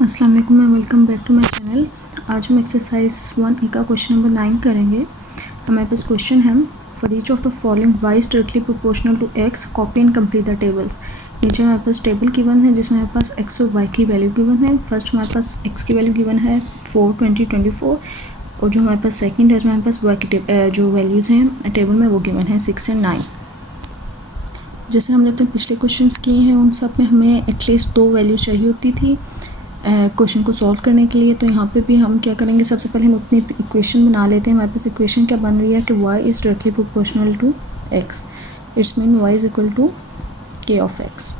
अस्सलाम वालेकुम and welcome back to my channel. आज हम एक्सरसाइज 1A का क्वेश्चन नंबर 9 करेंगे। हमारे पास क्वेश्चन है for each of the following y is directly proportional to x, copy and complete the tables. नीचे हमारे पास टेबल गिवन है जिसमें हमारे पास x और y की वैल्यू गिवन है। फर्स्ट हमारे पास x की वैल्यू गिवन है 4, 20, 24 और जो हमारे पास सेकेंड है उसमें हमारे पास y की जो वैल्यूज़ हैं टेबल में वो गिवन है 6 एंड 9। जैसे हमने अपने पिछले क्वेश्चंस किए हैं उन सब में हमें एटलीस्ट 2 वैल्यू चाहिए होती थी क्वेश्चन को सॉल्व करने के लिए। तो यहाँ पे भी हम क्या करेंगे, सबसे पहले हम अपनी इक्वेशन बना लेते हैं। हमारे पास इक्वेशन क्या बन रही है कि y is directly proportional to x, it's mean y is equal to k of x।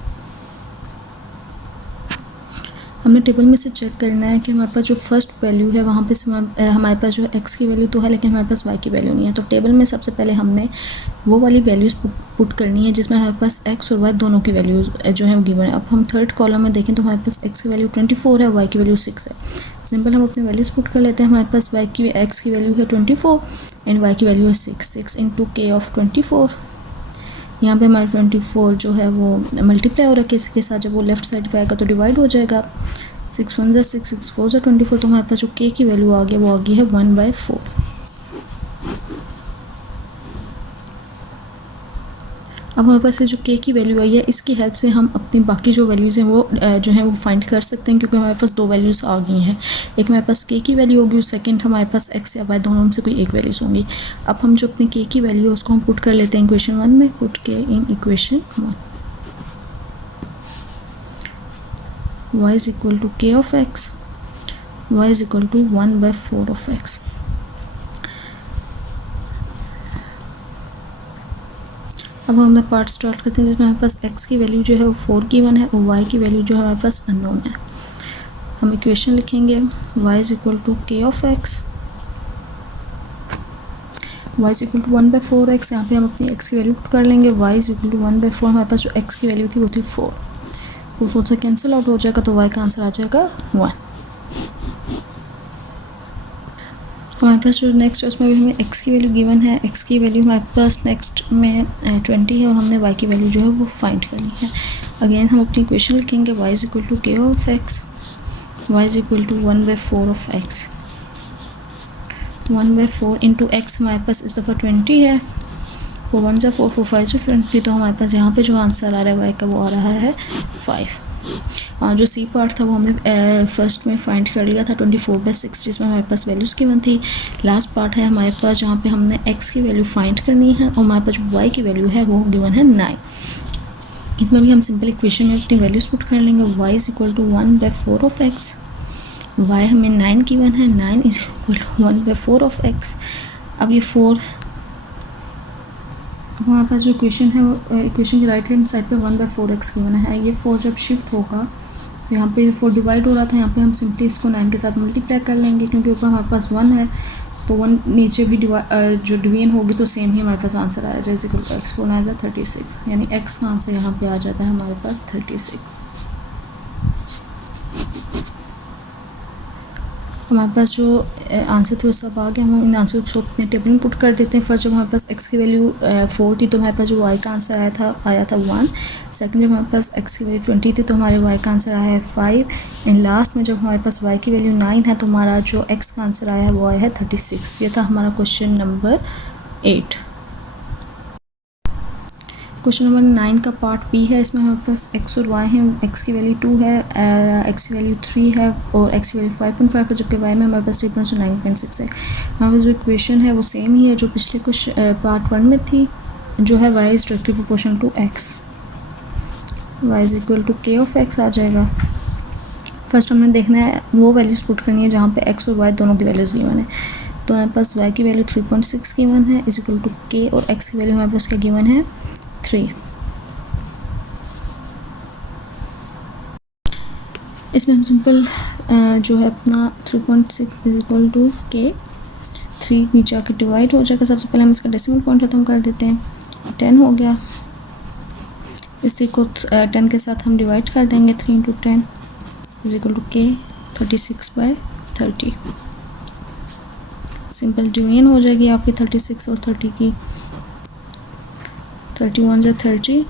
हमने टेबल में से चेक करना है कि हमारे पास जो फर्स्ट वैल्यू है वहाँ पे हमारे पास जो x की वैल्यू तो है लेकिन हमारे पास y की वैल्यू नहीं है। तो टेबल में सबसे पहले हमने वो वाली वैल्यूज़ पुट करनी है जिसमें हमारे पास x और y दोनों की वैल्यूज़ जो है वो गिवन है। अब हम थर्ड कॉलम में देखें तो हमारे पास x की वैल्यू 24 है, y की वैल्यू 6 है। सिंपल हम अपनी वैल्यूज़ पुट कर लेते हैं। हमारे पास x की वैल्यू है 24 एंड y की वैल्यू है 6 इंटू k ऑफ 24। यहाँ पे हमारे 24 जो है वो मल्टीप्लाई हो रहा है किसी के साथ, जब वो लेफ्ट साइड पे आएगा तो डिवाइड हो जाएगा। 6 1 6 6 4 24। तो हमारे पास जो k की वैल्यू आ गई वो आ गई है 1/4। अब हमारे पास जो k की वैल्यू आई है इसकी हेल्प से हम अपनी बाकी जो वैल्यूज़ हैं वो जो है वो फाइंड कर सकते हैं, क्योंकि हमारे पास 2 वैल्यूज़ आ गई हैं। एक हमारे पास k की वैल्यू होगी और सेकंड हमारे पास x या y दोनों में से कोई एक वैल्यूज़ होंगी। अब हम जो अपनी k की वैल्यू है उसको हम पुट कर लेते हैं इक्वेशन 1 में। Put k in equation 1, y is equal to k of x, y is equal to 1/4 of x। अब हम अपना पार्ट स्टार्ट करते हैं जिसमें हमारे पास x की वैल्यू जो है वो 4 गिवन है और y की वैल्यू जो है हमारे पास अननोन है। हम इक्वेशन लिखेंगे y is equal to k of x, y is equal to 1/4x। यहाँ पे हम अपनी x की वैल्यू पुट कर लेंगे। y इज इक्वल टू 1/4, हमारे पास जो x की वैल्यू थी वो थी 4, वो 4 से कैंसिल आउट हो जाएगा तो y का आंसर आ जाएगा 1। हमारे पास जो नेक्स्ट है उसमें भी हमें x की वैल्यू गिवन है। x की वैल्यू हमारे पास नेक्स्ट में 20 है और हमने y की वैल्यू जो है वो फाइंड करनी है। अगेन हम अपनी इक्वेशन लिखेंगे y is equal to k of x, y is equal to 1/4 of x। 1/4 into x हमारे पास इस दफ़ा 20 है, 4 1 जा 4 4 5 से 20। तो हमारे पास यहाँ पे जो आंसर आ रहा है y का वो आ रहा है 5। जो सी पार्ट था वो हमने फर्स्ट में फाइंड कर लिया था 24/6 जिसमें हमारे पास वैल्यूज़ गिवन थी। लास्ट पार्ट है हमारे पास जहाँ पे हमने x की वैल्यू फाइंड करनी है और हमारे पास जो y की वैल्यू है वो गिवन है 9। इसमें भी हम सिंपल इक्वेशन में अपनी वैल्यूज़ पुट कर लेंगे। y is equal to 1/4 of x, y हमें 9 गिवन है, 9 is equal to 1/4 of x। अब ये 4, अब हमारे पास जो इक्वेशन है वो इक्वेशन की राइट हैंड साइड पे 1/4x गिवन है। ये 4 जब शिफ्ट होगा तो यहाँ पे 4 डिवाइड हो रहा था, यहाँ पे हम सिंपली इसको 9 के साथ मल्टीप्लाई कर लेंगे क्योंकि ऊपर हमारे पास 1 है तो 1 नीचे भी जो डिवीजन होगी तो सेम ही हमारे पास आंसर आया जाए। इक्वल टू x 4 9 36, यानी x का आंसर यहाँ पे आ जाता है हमारे पास 36। हमारे पास जो आंसर थे वो सब आ गए। हम इन आंसर को अपने टेबल में पुट कर देते हैं। फर्स्ट जब हमारे पास x की वैल्यू 4 थी तो हमारे पास जो y का आंसर आया था 1। सेकंड जब हमारे पास x की वैल्यू 20 थी तो हमारे y का आंसर आया है 5। एंड लास्ट में जब हमारे पास y की वैल्यू 9 है तो हमारा जो x का आंसर आया है वो आया है 36। ये था हमारा क्वेश्चन नंबर 8। क्वेश्चन नंबर 9 का पार्ट बी है। इसमें हमारे पास x और y हैं। x की वैल्यू 2 है, x की वैल्यू 3 है और x की वैल्यू 5.5 है, जबकि y में हमारे पास 3 से 9.6 है। हमारे पास जो इक्वेशन है वो सेम ही है जो पिछले कुछ पार्ट 1 में थी, जो है y is directly proportional to x, y is equal to k of x आ जाएगा। फर्स्ट हमने देखना है वो वैल्यूज़ पुट करनी है जहाँ पे x और y दोनों की वैल्यूज़ गिवन है। तो हमारे पास y की वैल्यू 3.6 गिवन है इज इक्वल टू k और x की वैल्यू हमारे पास क्या गिवन है 3। इसमें हम सिंपल जो है अपना 3.6 इज इक्वल टू k, 3 नीचे आकर डिवाइड हो जाएगा। सबसे पहले हम इसका डेसिमल पॉइंट खत्म कर देते हैं, 10 हो गया। इसी को 10 के साथ हम डिवाइड कर देंगे, 3 into 10 is equal to k 36/30। Simple division हो जाएगी आपकी 36 और 30 की, 31 जा 30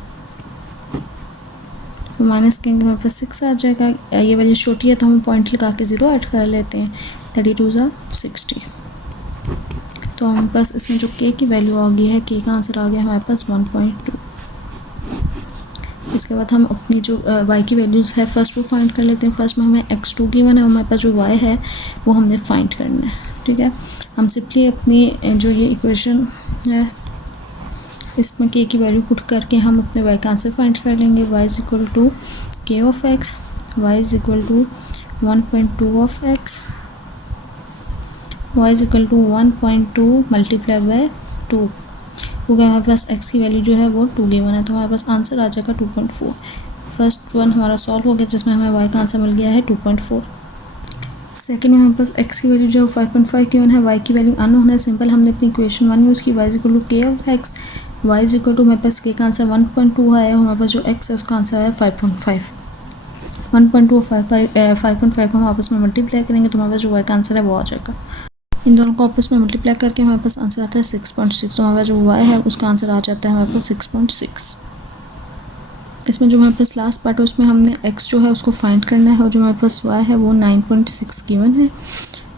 तो माइनस करेंगे हमारे पास 6 आ जाएगा। ये वैल्यू छोटी है तो हम पॉइंट लगा के 0 ऐड कर लेते हैं। 32 × 60। तो हमारे पास इसमें जो k की वैल्यू आ गई है, k का आंसर आ गया हमारे पास 1.2। इसके बाद हम अपनी जो y की वैल्यूज़ है फर्स्ट वो फाइंड कर लेते हैं। फर्स्ट में हमें x2 गिवन है, हमारे पास जो y है वो हमने फाइंड करना है। ठीक है, हम सिंपली अपनी जो ये इक्वेशन है इसमें k की वैल्यू पुट करके हम अपने y का आंसर फाइंड कर लेंगे। y is equal to k of x, y is equal to 1.2 of x, y is equal to 1.2 multiply by 2, क्योंकि हमारे पास x की वैल्यू जो है वो 2 गिवन है, तो हमारे पास आंसर आ जाएगा 2.4। फर्स्ट वन हमारा सॉल्व हो गया जिसमें हमें y का आंसर मिल गया है 2.4। सेकंड में हमारे पास x की वैल्यू जो है 5.5 गिवन है, y की वैल्यू अननोन है। सिंपल हमने अपनी इक्वेशन 1 यूज़ की, y is equal to k of x, y is equal to हमारे पास k का आंसर 1.2 आया, हमारे पास जो x है उसका आंसर आया 5.5। 1.2 और 5.5 को हम आपस में मल्टीप्लाई करेंगे तो हमारे पास जो y का आंसर है वो आ जाएगा। इन दोनों को आपस में मल्टीप्लाई करके हमारे पास आंसर आता है 6.6। तो हमारा जो y है उसका आंसर आ जाता है हमारे पास 6.6। इसमें जो हमारे पास लास्ट पार्ट है उसमें हमने x जो है उसको फाइंड करना है और जो हमारे पास y है वो 9.6 गिवन है।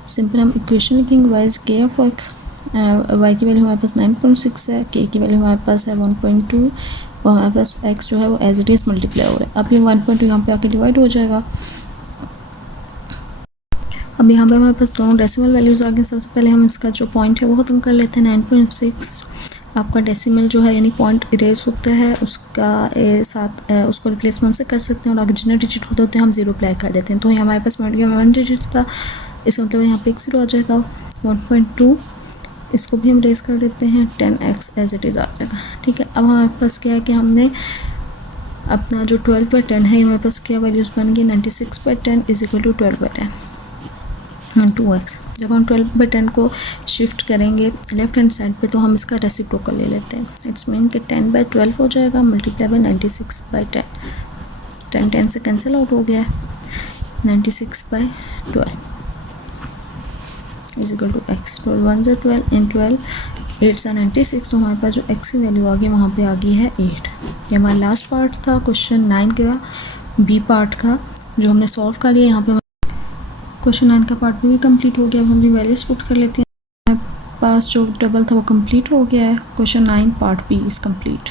सिंपल हम इक्वेशन लिखेंगे, y is k of x, y की वैल्यू हमारे पास 9.6 है, k की वैल्यू हमारे पास है 1.2 और हमारे पास x जो है वो एज इट इज़ मल्टीप्लाई हो रहा है। अब ये 1.2 यहाँ पे आके डिवाइड हो जाएगा। अब यहाँ पे हमारे पास दोनों डेसिमल वैल्यूज़ आ गए। सबसे पहले हम इसका जो पॉइंट है वो ख़त्म कर लेते हैं। 9.6 आपका डेसिमल जो है यानी पॉइंट इरेज होता है उसका साथ उसको रिप्लेसमेंट से कर सकते हैं और आगे जितने डिजिट होते हैं हम 0 अप्लाई कर देते हैं। तो यहाँ हमारे पास 1 डिजिट था, इसका मतलब यहाँ पे एक 0 आ जाएगा। 1.2 इसको भी हम रेज कर देते हैं, 10x एज इट इज़ आ जाएगा। ठीक है, अब हमारे पास क्या है कि हमने अपना जो 12/10 है हमारे पास क्या वैल्यूज़ बन गई, 96/10 इज इक्वल टू 12/10 2x। जब हम 12/10 को शिफ्ट करेंगे लेफ्ट हैंड साइड पे तो हम इसका रेसिप्रोकल ले लेते हैं। इट्स मीन कि 10/12 हो जाएगा मल्टीप्लाई बाय 96/10। 10 से कैंसिल आउट हो गया है, 96/12 is equal to x। 12 1 × 12 in 12 8 × 96। तो हमारे पास जो x की वैल्यू आ गई वहाँ पे आ गई है 8। ये हमारा लास्ट पार्ट था क्वेश्चन 9 का बी पार्ट का जो हमने सॉल्व कर लिया। यहाँ पे क्वेश्चन 9 का पार्ट भी कंप्लीट हो गया। अब हम अपनी वैल्यूज पुट कर लेते हैं। हमारे पास जो डबल था वो कंप्लीट हो गया है। Question 9 part B is complete.